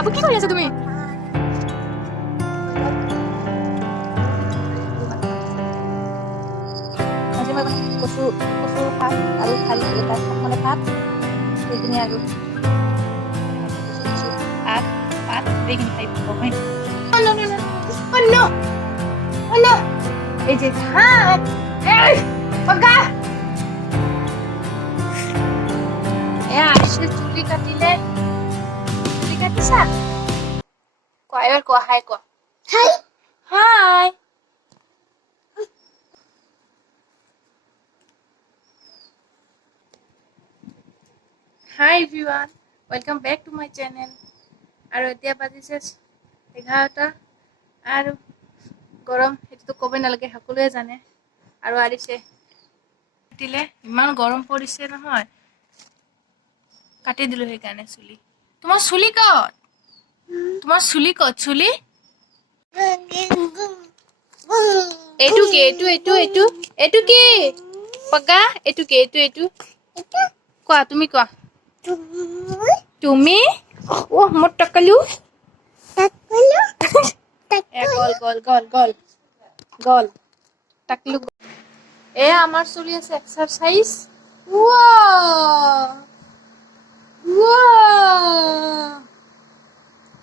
আবু কি কৰি আছা তুমি? আজি মই কচু শাক আৰু ঠাৰি তাত মানে ভাত সেইখিনি আৰু কচু শাক পাত গোটেইখিনি খাই পাব মই। এই যে ভাত পগা এয়া আইছে চুলি কাটিলে। চুলি কাটিছা? কোৱা এবাৰ কোৱা হাই কোৱা। হাই হাই। Hi everyone, welcome back to my channel. আৰু এতিয়া বাজিছে 11টা আৰু গৰম সেইটো ক'ব নালাগে সকলোৱে জানে। আৰু আৰিছে কাটিলে ইমান গৰম পৰিছে নহয় কাটি দিলো সেইকাৰণে চুলি। তোমাৰ চুলি ক'ত? তোমাৰ চুলি ক'ত? চুলি এইটো কি? এইটো কি পগা? এইটো কি? এইটো কোৱা তুমি কোৱা। তুমি মোৰ টকলু গল টাকলু। এয়া আমাৰ চলি আছে এক্সাৰসাইজ।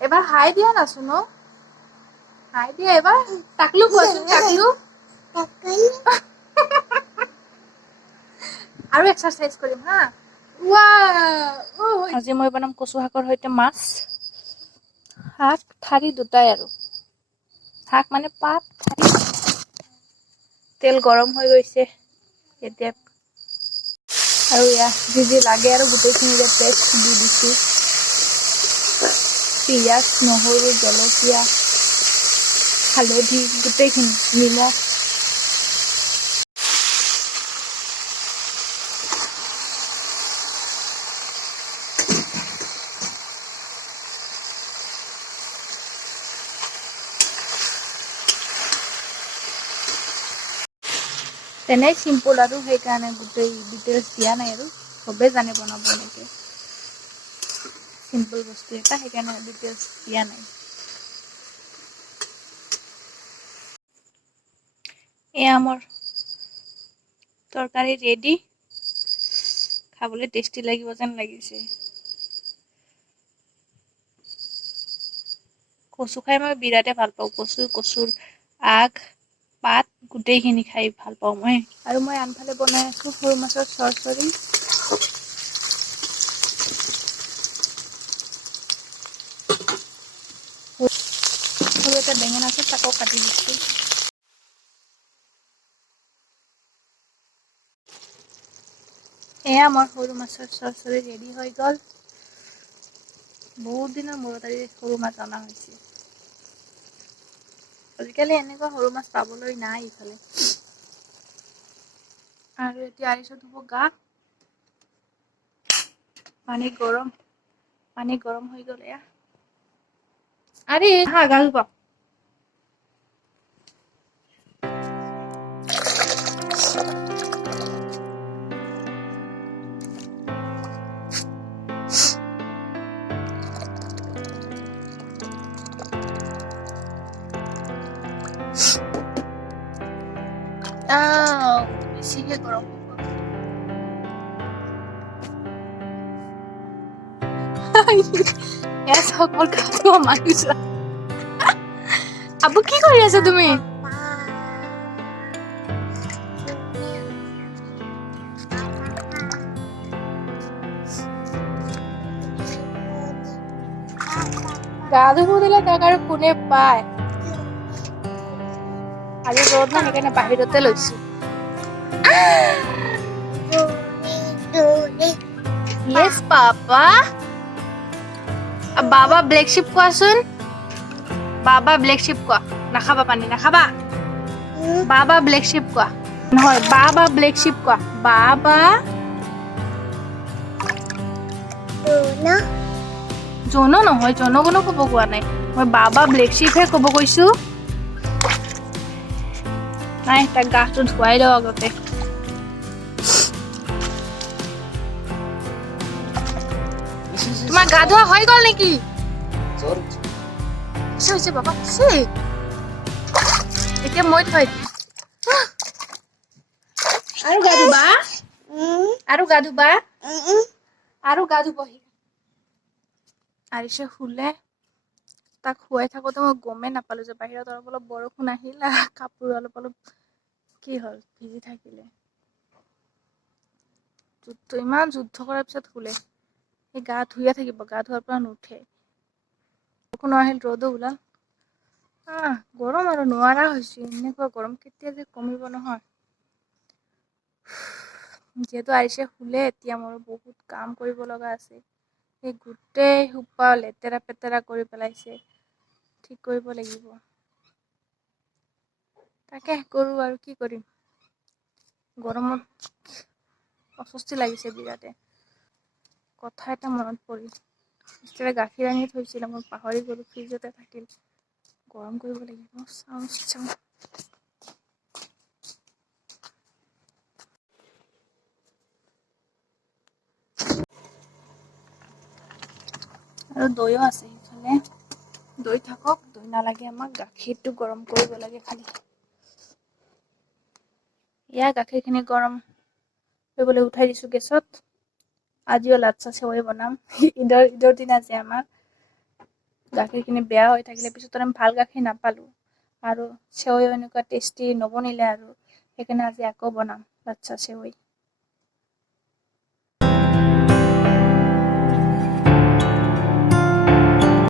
এবাৰ হাই দিয়া নাচোন ন হাই দিয়া এবাৰ টাকলু কোৱাচোন টাকলু আৰু এক্সাৰসাইজ কৰিম হা। আজি মই বনাম কচু শাকৰ সৈতে মাছ। শাক ঠাৰি দুটাই আৰু শাক মানে পাত ঠাৰি। তেল গৰম হৈ গৈছে এতিয়া আৰু ইয়া যি লাগে আৰু গোটেইখিনিৰে পেষ্ট দি দিছো। পিঁয়াজ নহৰু জলকীয়া হালধি গোটেইখিনি নিমখ তেনেই চিম্পল আৰু সেইকাৰণে গোটেই ডিটেইলছ দিয়া নাই আৰু চবেই জানে বনাব এনেকৈ চিম্পল বস্তু এটা সেইকাৰণে ডিটেইলছ দিয়া নাই। এয়া মোৰ তৰকাৰী ৰেডি। খাবলৈ টেষ্টি লাগিব যেন লাগিছে। কচু খাই মই বিৰাটে ভাল পাওঁ। কচুৰ আগ পাত গোটেইখিনি খাই ভাল পাওঁ মই। আৰু মই আনফালে বনাই আছো সৰু মাছৰ চৰচৰি। সৰু এটা বেঙেনা আছে তাকো কাটি দিছো। এয়া মোৰ সৰু মাছৰ চৰচৰি ৰেডি হৈ গ'ল। বহুত দিনৰ মূৰত আজি সৰু মাছ অনা হৈছে। আজিকালি এনেকুৱা সৰু মাছ পাবলৈ নাই ইফালে। আৰু এতিয়া আৰিছো ধুব গা। পানী গৰম হৈ গ'ল এয়া। আৰে হা গা ধুব। বেছিহে গৰম মোৰ গাটো মাৰিছা। আবু কি কৰি আছা তুমি? গা ধুব দিলে তাক আৰু কোনে পায়। আজি ৰ'দ না সেইকাৰণে বাহিৰতে লৈছো। Yes, Papa. বাবা ব্লেক শিপ কোৱাচোন। বাবা ব্লেক শিপ কোৱা। নাখাবা পানী নাখাবা। বাবা ব্লেক শিপ কোৱা। নহয় বাবা ব্লেক শিপ কোৱা। বাবা জন নহয় জনগণো ক'ব কোৱা নাই। মই বাবা ব্লেক শিপহে ক'ব কৈছো। নাই তাক গাটো ধুৱাই লওঁ আগতে। তোমাৰ গা ধোৱা হৈ গ'ল নেকি? হৈছে বাবা এতিয়া মই থৈ দিম আৰু গা ধুবা আৰু গা ধুব আৰিছে শুলে তাক শুৱাই থাকোঁতে মই গমেই নাপালো যে বাহিৰত অলপ বৰষুণ আহিল কাপোৰ অলপ কি হ'ল ভিজি থাকিলে ইমান যুদ্ধ কৰাৰ পিছত শুলে সেই গা ধুইয়ে থাকিব গা ধোৱাৰ পৰা নুঠে বৰষুণ আহিল ৰ'দো ওলাল গৰম আৰু নোৱাৰা হৈছো এনেকুৱা গৰম কেতিয়া যে কমিব নহয় যিহেতু আৰিছে শুলে এতিয়া মোৰ বহুত কাম কৰিব লগা আছে সেই গোটেই সোপা লেতেৰা পেতেৰা কৰি পেলাইছে ঠিক কৰিব লাগিব তাকে কৰো আৰু কি কৰিম গৰমত অস্বস্তি লাগিছে বিৰাটে কথা এটা মনত পৰিল গাখীৰ আনি থৈছিলে মই পাহৰি গলো ফ্ৰিজতে থাকিল গৰম কৰিব লাগিব চাওঁ আৰু দৈও আছে সেইফালে দৈ থাকক দৈ নালাগে আমাক গাখীৰটো গৰম কৰিব লাগে খালি গাখীৰখিনি গৰম কৰিবলৈ উঠাই দিছো গেছত আজিও লাচ্ছা চেৱৈ বনাম ঈদৰ দিনা যে আমাৰ গাখীৰখিনি বেয়া হৈ থাকিলে পিছত আমি ভাল গাখীৰ নাপালো আৰু চেৱৈও এনেকুৱা টেষ্টি নবনিলে আৰু সেইকাৰণে আজি আকৌ বনাম লাচ্ছা চেৱৈ